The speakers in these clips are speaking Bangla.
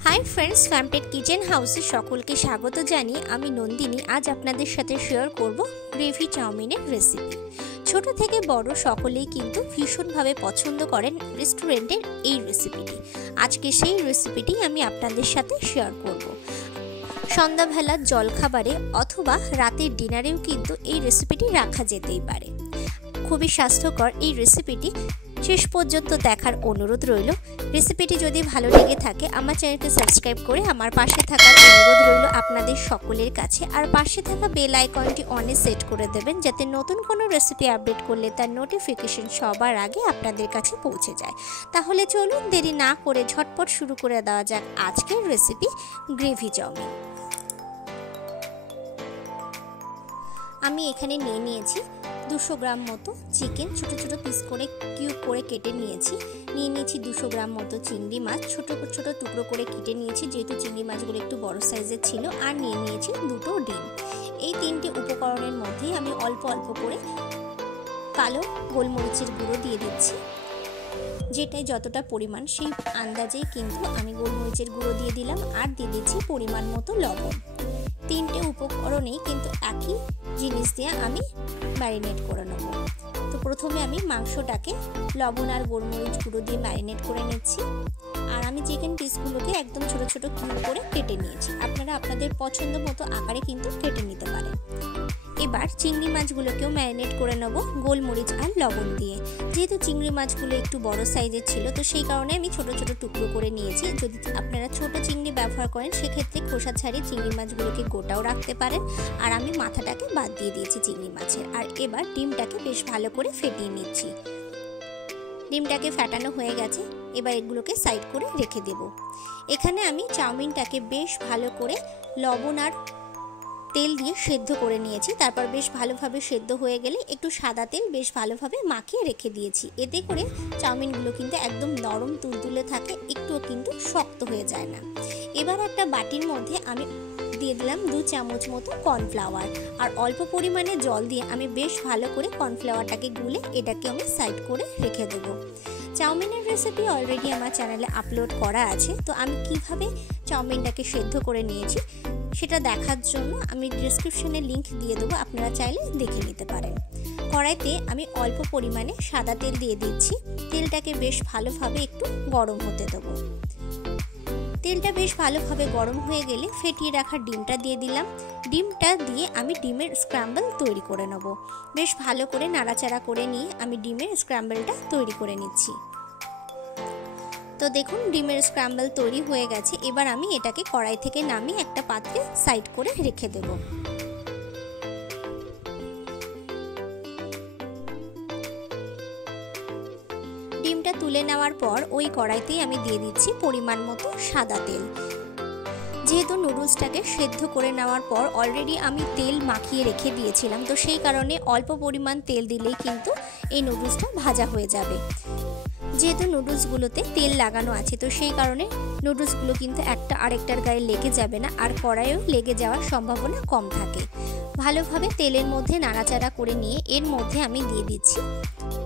हाई फ्रेंड्स फैमटेड किचन हाउसे सकलके स्वागत जानिए आमी नंदिनी आज आपनादेर साथे शेयर करब ग्रेभि चाउमिनेर रेसिपि। छोटो थेके बड़ो सकलेई किन्तु भीषणभावे पछंद करेन रेस्टुरेंटेर एई रेसिपिटी। आजके सेई रेसिपिटी आमी आपनादेर साथे शेयर करब। सन्ध्याबेलार जलखाबारे अथवा रातेर डिनारेও किन्तु एई रेसिपिटी राखा जेतेई पारे। खूबই স্বাস্থ্যকর এই রেসিপিটি शेष पर्यन्त देखार अनुरोध रइल। रेसिपिटी यदि भालो लेगे थाके आमार चैनलके सबस्क्राइब करे आमार पाशे थाकार अनुरोध रइल आपनादेर सकलेर काछे। आर पाशे थाका बेल आइकनटी अने सेट करे देबेन जाते नतुन कोनो रेसिपि आपडेट करले तार नोटिफिकेशन सबार आगे आपनादेर काछे पौঁছে যায়। ताहले चलुन देरी ना करे झटपट शुरू करे देওয়া যাক आजकेर रेसिपि ग्रेभि चाउमिन। आमी एखाने निये निয়েছি 200 ग्राम मतो चिकेन छोटो छोटो पिस करे किউব करे केटे निয়েছি। নিয়ে নিয়েছি 200 গ্রাম মতো চিংড়ি মাছ ছোট ছোট টুকরো করে কেটে নিয়েছি যেহেতু চিংড়ি মাছগুলো একটু বড় সাইজের ছিল। আর নিয়ে নিয়েছি দুটো ডিম। এই তিনটে উপকরণের মধ্যে আমি অল্প অল্প করে কালো গোলমরিচের গুঁড়ো দিয়ে দিচ্ছি। যেটাই যতটা পরিমাণ সেই আন্দাজেই কিন্তু আমি গোলমরিচের গুঁড়ো দিয়ে দিলাম আর দিয়ে দিচ্ছি পরিমাণ মতো লবণ। তিনটে উপকরণেই কিন্তু একই জিনিস দিয়ে আমি ম্যারিনেট করে নেব। তো প্রথমে আমি মাংসটাকে লবণ আর গোলমরিচ গুঁড়ো দিয়ে ম্যারিনেট করে নিচ্ছি। আর আমি চিকেন পিসগুলোকে একদম ছোট ছোট কিউব করে কেটে নিয়েছি। আপনারা আপনাদের পছন্দ মতো আকারে কিন্তু কেটে নিতে পারেন। এবার চিংড়ি মাছগুলোকেও ম্যারিনেট করে নেব গোলমরিচ আর লবণ দিয়ে। যেহেতু চিংড়ি মাছগুলো একটু বড় সাইজের ছিল তো সেই কারণে আমি ছোট ছোট টুকরো করে নিয়েছি। যদি আপনারা ছোট চিংড়ি ব্যবহার করেন সেক্ষেত্রে খোসা ছাড়িয়ে চিংড়ি মাছগুলোকে গোটাও রাখতে পারেন। আর আমি মাথাটাকে বাদ দিয়ে দিয়েছি চিংড়ি মাছের। আর এবার ডিমটাকে বেশ ভালো করে ফেটিয়ে নিচ্ছি। ডিমটাকে ফেটানো হয়ে গেছে, এবার এগুলোকে সাইড করে রেখে দেব। এখানে আমি চাউমিনটাকে বেশ ভালো করে লবণ আর তেল দিয়ে সেদ্ধ করে নিয়েছি। তারপর বেশ ভালোভাবে সেদ্ধ হয়ে গেলে একটু সাদা তেল বেশ ভালোভাবে মাখিয়ে রেখে দিয়েছি। এতে করে চাউমিনগুলো কিন্তু একদম নরম তুলতুলে থাকে, একটুও কিন্তু শক্ত হয়ে যায় না। এবার একটা বাটির মধ্যে আমি দিয়ে দিলাম 2 চামচ মতো কর্নফ্লাওয়ার আর অল্প পরিমাণে জল দিয়ে আমি বেশ ভালো করে কর্নফ্লাওয়ারটাকে গুলে এটাকে আমি সাইড করে রেখে দেব। চাউমিনের রেসিপি অলরেডি আমার চ্যানেলে আপলোড করা আছে। তো আমি কিভাবে চাউমিনটাকে সেদ্ধ করে নিয়েছি সেটা দেখার জন্য আমি ডেসক্রিপশনে লিংক দিয়ে দেবো, আপনারা চাইলে দেখে নিতে পারেন। কড়াইতে আমি অল্প পরিমাণে সাদা তেল দিয়ে দিচ্ছি। তেলটাকে বেশ ভালোভাবে একটু গরম হতে দেবো। তেলটা বেশ ভালোভাবে গরম হয়ে গেলে ফেটিয়ে রাখা ডিমটা দিয়ে দিলাম। ডিমটা দিয়ে আমি ডিমের স্ক্র্যাম্বল তৈরি করে নেব। বেশ ভালো করে নাড়াচাড়া করে নিয়ে আমি ডিমের স্ক্র্যাম্বলটা তৈরি করে নিচ্ছি। তো দেখুন ডিমের স্ক্র্যাম্বল তৈরি হয়ে গেছে। এবার আমি এটাকে কড়াই থেকে নামিয়ে একটা পাত্রে সাইড করে রেখে দেব। ডিমটা তুলে নেওয়ার পর ওই কড়াইতেই আমি দিয়ে দিচ্ছি পরিমাণ মতো সাদা তেল। যেহেতু নুডলসটাকে সেদ্ধ করে নেওয়ার পর অলরেডি আমি তেল মাখিয়ে রেখে দিয়েছিলাম, তো সেই কারণে অল্প পরিমাণ তেল দিলেই কিন্তু এই নুডলসটা ভাজা হয়ে যাবে। যেহেতু নুডলসগুলোতে তেল লাগানো আছে তো সেই কারণে নুডলসগুলো কিন্তু একটা আরেকটার গায়ে লেগে যাবে না আর কড়াইও লেগে যাওয়ার সম্ভাবনা কম থাকে। ভালোভাবে তেলের মধ্যে নাড়াচাড়া করে নিয়ে এর মধ্যে আমি দিয়ে দিচ্ছি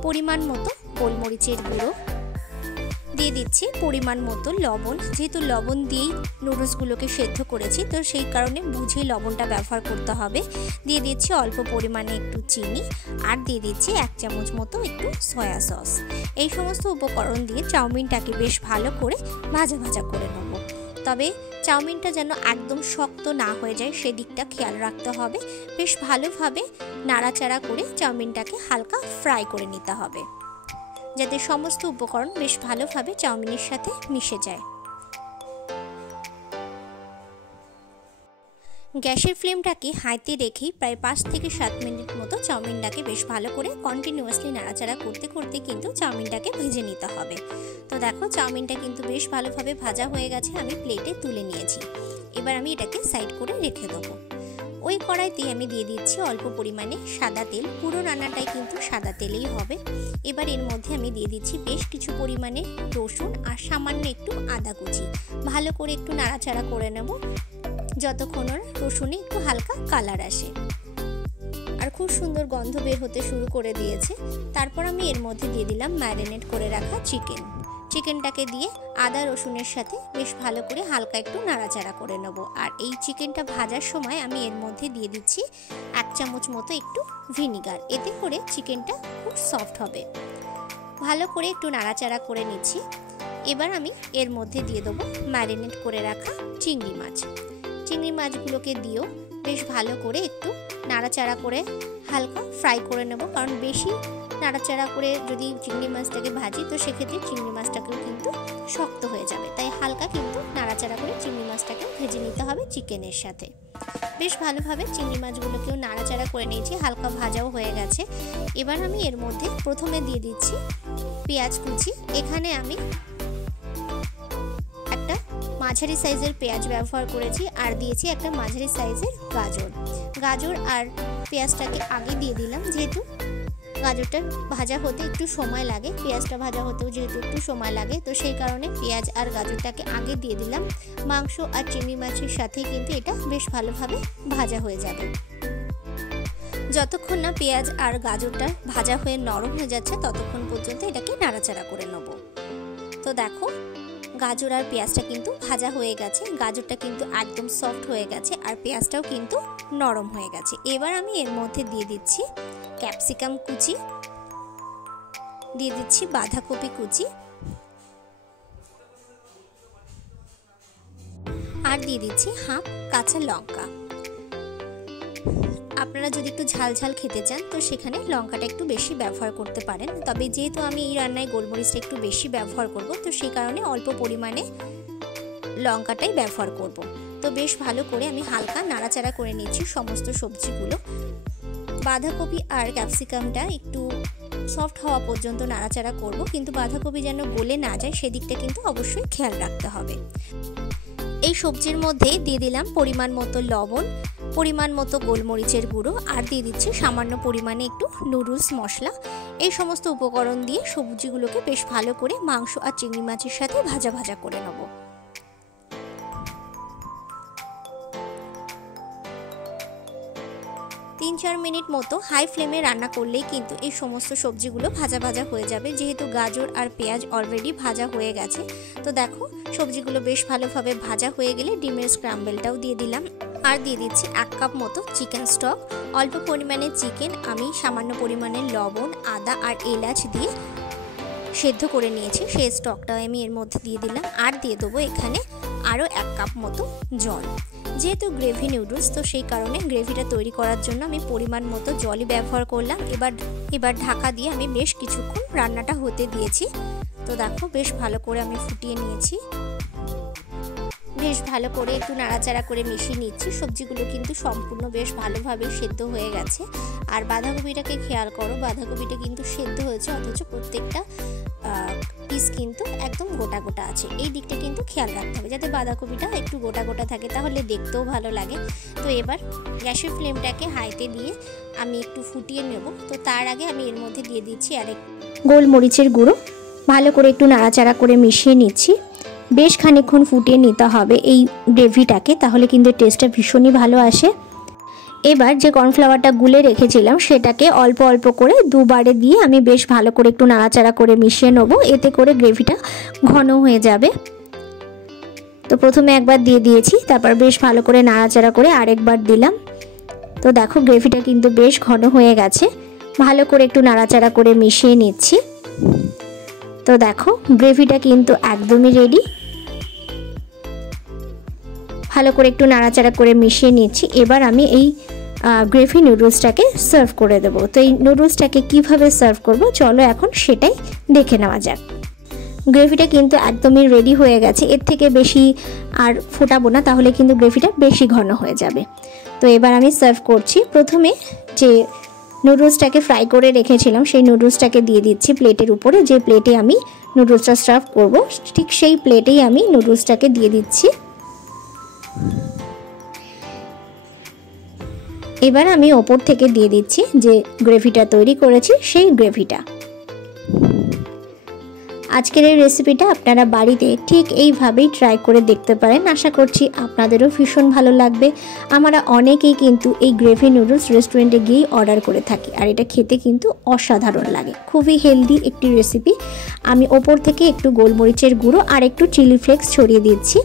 পরিমাণ মতো গোলমরিচের গুঁড়ো, দিয়ে দিচ্ছি পরিমাণ মতো লবণ। যেহেতু লবণ দিয়েই নুডলসগুলোকে সেদ্ধ করেছি তো সেই কারণে বুঝে লবণটা ব্যবহার করতে হবে। দিয়ে দিচ্ছি অল্প পরিমাণে একটু চিনি আর দিয়ে দিচ্ছি 1 চামচ মতো একটু সয়া সস। এই সমস্ত উপকরণ দিয়ে চাউমিনটাকে বেশ ভালো করে ভাজা ভাজা করে নেব। তবে চাউমিনটা যেন একদম শক্ত না হয়ে যায় সেদিকটা খেয়াল রাখতে হবে। বেশ ভালোভাবে নাড়াচাড়া করে চাউমিনটাকে হালকা ফ্রাই করে নিতে হবে যাতে সমস্ত উপকরণ বেশ ভালোভাবে চাউমিনের সাথে মিশে যায়। গ্যাসের ফ্লেমটাকে হাইতে রেখেই প্রায় 5 থেকে 7 মিনিট মতো চাউমিনটাকে বেশ ভালো করে কন্টিনিউয়াসলি নাড়াচাড়া করতে করতে কিন্তু চাউমিনটাকে ভেজে নিতে হবে। তো দেখো চাউমিনটা কিন্তু বেশ ভালোভাবে ভাজা হয়ে গেছে, আমি প্লেটে তুলে নিয়েছি। এবার আমি এটাকে সাইড করে রেখে দেবো। ওই কড়াইতে আমি দিয়ে দিচ্ছি অল্প পরিমাণে সাদা তেল। পুরো রান্নাটাই কিন্তু সাদা তেলেই হবে। এবার এর মধ্যে আমি দিয়ে দিচ্ছি বেশ কিছু পরিমাণে রসুন আর সামান্য একটু আদা কুচি। ভালো করে একটু নাড়াচাড়া করে নেব যতক্ষণ রসুনে একটু হালকা কালার আসে আর খুব সুন্দর গন্ধ বের হতে শুরু করে দিয়েছে। তারপর আমি এর মধ্যে দিয়ে দিলাম ম্যারিনেট করে রাখা চিকেন। চিকেনটাকে দিয়ে আদা রসুনের সাথে বেশ ভালো করে হালকা একটু নাড়াচাড়া করে নেব। আর এই চিকেনটা ভাজার সময় আমি এর মধ্যে দিয়ে দিচ্ছি 1 চামচ মতো একটু ভিনিগার, এতে করে চিকেনটা খুব সফট হবে। ভালো করে একটু নাড়াচাড়া করে নিচ্ছি। এবার আমি এর মধ্যে দিয়ে দেবো ম্যারিনেট করে রাখা চিংড়ি মাছ। চিংড়ি মাছগুলোকে দিয়েও বেশ ভালো করে একটু নাড়াচাড়া করে হালকা ফ্রাই করে নেব, কারণ বেশি নাড়াচাড়া করে যদি চিংড়ি মাছটাকে ভাজি তো সেক্ষেত্রে চিংড়ি মাছটাকেও কিন্তু শক্ত হয়ে যাবে, তাই হালকা কিন্তু নাড়াচাড়া করে চিংড়ি মাছটাকে ভেজে নিতে হবে চিকেনের সাথে। বেশ ভালোভাবে চিংড়ি মাছগুলোকেও নাড়াচাড়া করে নিয়েছি, হালকা ভাজাও হয়ে গেছে। এবার আমি এর মধ্যে প্রথমে দিয়ে দিচ্ছি পেঁয়াজ কুচি। এখানে আমি একটা মাঝারি সাইজের পেঁয়াজ ব্যবহার করেছি আর দিয়েছি একটা মাঝারি সাইজের গাজর আর পেঁয়াজটাকে আগে দিয়ে দিলাম, যেহেতু গাজরটা ভাজা হতে একটু সময় লাগে, পেঁয়াজটা ভাজা হতেও যেহেতু একটু সময় লাগে, তো সেই কারণে পেঁয়াজ আর গাজরটাকে আগে দিয়ে দিলাম। মাংস আর চিংড়ি মাছের সাথে কিন্তু এটা বেশ ভালোভাবে ভাজা হয়ে যাবে। যতক্ষণ না পেঁয়াজ আর গাজরটা ভাজা হয়ে নরম হয়ে যাচ্ছে ততক্ষণ পর্যন্ত এটাকে নাড়াচাড়া করে নেব। তো দেখো গাজর আর পেঁয়াজটা কিন্তু ভাজা হয়ে গেছে, গাজরটা কিন্তু একদম সফট হয়ে গেছে আর পেঁয়াজটাও কিন্তু নরম হয়ে গেছে। এবার আমি এর মধ্যে দিয়ে দিচ্ছি ক্যাপসিকাম কুচি, দিয়ে দিচ্ছি বাঁধাকপি কুচি আর দিয়ে দিচ্ছি হাফ কাঁচা লঙ্কা। আপনারা যদি একটু ঝাল ঝাল খেতে চান তো সেখানে লঙ্কাটা একটু বেশি ব্যবহার করতে পারেন, তবে যেহেতু আমি এই রান্নায় গোলমরিচটা একটু বেশি ব্যবহার করব তো সেই কারণে অল্প পরিমাণে লঙ্কাটাই ব্যবহার করব। তো বেশ ভালো করে আমি হালকা নাড়াচাড়া করে নিচ্ছি সমস্ত সবজিগুলো। বাঁধাকপি আর ক্যাপসিকামটা একটু সফট হওয়া পর্যন্ত নাড়াচাড়া করব, কিন্তু বাঁধাকপি যেন গলে না যায় সেদিকটা কিন্তু অবশ্যই খেয়াল রাখতে হবে। এই সবজির মধ্যে দিয়ে দিলাম পরিমাণ মতো লবণ, পরিমাণ মতো গোলমরিচের গুঁড়ো আর দিয়ে দিচ্ছি সামান্য পরিমাণে একটু নুডলস মশলা। এই সমস্ত উপকরণ দিয়ে সবজিগুলোকে বেশ ভালো করে মাংস আর চিংড়ি মাছের সাথে ভাজা ভাজা করে নেব। তিন চার মিনিট মতো হাই ফ্লেমে রান্না করলেই কিন্তু এই সমস্ত সবজিগুলো ভাজা ভাজা হয়ে যাবে, যেহেতু গাজর আর পেঁয়াজ অলরেডি ভাজা হয়ে গেছে। তো দেখো সবজিগুলো বেশ ভালোভাবে ভাজা হয়ে গেলে ডিমের স্ক্র্যাম্বলটাও দিয়ে দিলাম আর দিয়ে দিচ্ছি 1 কাপ মতো চিকেন স্টক। অল্প পরিমাণে চিকেন আমি সামান্য পরিমাণে লবণ, আদা আর এলাচ দিয়ে সেদ্ধ করে নিয়েছি, সেই স্টকটাও আমি এর মধ্যে দিয়ে দিলাম আর দিয়ে দেবো এখানে আরও 1 কাপ মতো জল। যেহেতু গ্রেভি নুডলস তো সেই কারণে গ্রেভিটা তৈরি করার জন্য আমি পরিমাণ মতো জলই ব্যবহার করলাম। এবার ঢাকা দিয়ে আমি বেশ কিছুক্ষণ রান্নাটা হতে দিয়েছি। তো দেখো বেশ ভালো করে আমি ফুটিয়ে নিয়েছি, বেশ ভালো করে একটু নাড়াচাড়া করে মিশিয়ে নিচ্ছি। সবজিগুলো কিন্তু সম্পূর্ণ বেশ ভালোভাবে সেদ্ধ হয়ে গেছে। আর বাঁধাকপিটাকে খেয়াল করো, বাঁধাকপিটা কিন্তু সেদ্ধ হয়েছে অথচ প্রত্যেকটা পিস কিন্তু একদম গোটা গোটা আছে। এই দিকটা কিন্তু খেয়াল রাখতে হবে যাতে বাঁধাকপিটা একটু গোটা গোটা থাকে, তাহলে দেখতেও ভালো লাগে। তো এবার গ্যাসের ফ্লেমটাকে হাইতে দিয়ে আমি একটু ফুটিয়ে নেব। তো তার আগে আমি এর মধ্যে দিয়ে দিচ্ছি আরেক গোলমরিচের গুঁড়ো, ভালো করে একটু নাড়াচাড়া করে মিশিয়ে নিচ্ছি। বেশ খানিকক্ষণ ফুটিয়ে নিতে হবে এই গ্রেভিটাকে, তাহলে কিন্তু টেস্টটা ভীষণই ভালো আসে। এবার যে কর্নফ্লাওয়ারটা গুলে রেখেছিলাম সেটাকে অল্প অল্প করে দুবারে দিয়ে আমি বেশ ভালো করে একটু নাড়াচাড়া করে মিশিয়ে নেব, এতে করে গ্রেভিটা ঘন হয়ে যাবে। তো প্রথমে একবার দিয়ে দিয়েছি, তারপর বেশ ভালো করে নাড়াচাড়া করে আরেকবার দিলাম। তো দেখো গ্রেভিটা কিন্তু বেশ ঘন হয়ে গেছে, ভালো করে একটু নাড়াচাড়া করে মিশিয়ে নিচ্ছি। তো দেখো গ্রেভিটা কিন্তু একদমই রেডি। ভালো করে একটু নাড়াচাড়া করে মিশিয়ে নিচ্ছি। এবার আমি এই গ্রেভি নুডলসটাকে সার্ভ করে দেবো। তো এই নুডলসটাকে কিভাবে সার্ভ করব চলো এখন সেটাই দেখে নেওয়া যাক। গ্রেভিটা কিন্তু একদমই রেডি হয়ে গেছে, এর থেকে বেশি আর ফোটাবো না, তাহলে কিন্তু গ্রেভিটা বেশি ঘন হয়ে যাবে। তো এবার আমি সার্ভ করছি। প্রথমে যে নুডলসটাকে ফ্রাই করে রেখেছিলাম সেই নুডলসটাকে দিয়ে দিচ্ছি প্লেটের উপরে। যে প্লেটে আমি নুডলসটা সার্ভ করব ঠিক সেই প্লেটেই আমি নুডলসটাকে দিয়ে দিচ্ছি। এবার আমি ওপর থেকে দিয়ে দিচ্ছি যে গ্রেভিটা তৈরি করেছি সেই গ্রেভিটা। আজকের এই রেসিপিটা আপনারা বাড়িতে ঠিক এইভাবেই ট্রাই করে দেখতে পারেন। আশা করছি আপনাদেরও ভীষণ ভালো লাগবে। আমরা অনেকেই কিন্তু এই গ্রেভি নুডলস রেস্টুরেন্টে গিয়েই অর্ডার করে থাকি, আর এটা খেতে কিন্তু অসাধারণ লাগে। খুবই হেলদি একটি রেসিপি। আমি ওপর থেকে একটু গোলমরিচের গুঁড়ো আর একটু চিলি ফ্লেক্স ছড়িয়ে দিচ্ছি।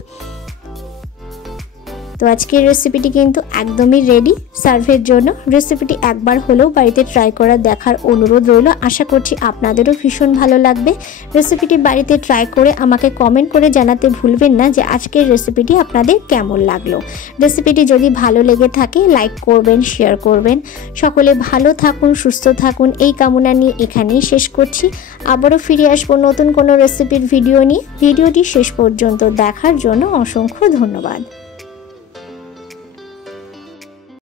তো আজকের রেসিপিটি কিন্তু একদমই রেডি সার্ভের জন্য। রেসিপিটি একবার হলেও বাড়িতে ট্রাই করা দেখার অনুরোধ রইল। আশা করছি আপনাদেরও ভীষণ ভালো লাগবে। রেসিপিটি বাড়িতে ট্রাই করে আমাকে কমেন্ট করে জানাতে ভুলবেন না যে আজকের রেসিপিটি আপনাদের কেমন লাগলো। রেসিপিটি যদি ভালো লেগে থাকে লাইক করবেন, শেয়ার করবেন। সকলে ভালো থাকুন, সুস্থ থাকুন এই কামনা নিয়ে এখানেই শেষ করছি। আবারও ফিরে আসবো নতুন কোনো রেসিপির ভিডিও নিয়ে। ভিডিওটি শেষ পর্যন্ত দেখার জন্য অসংখ্য ধন্যবাদ।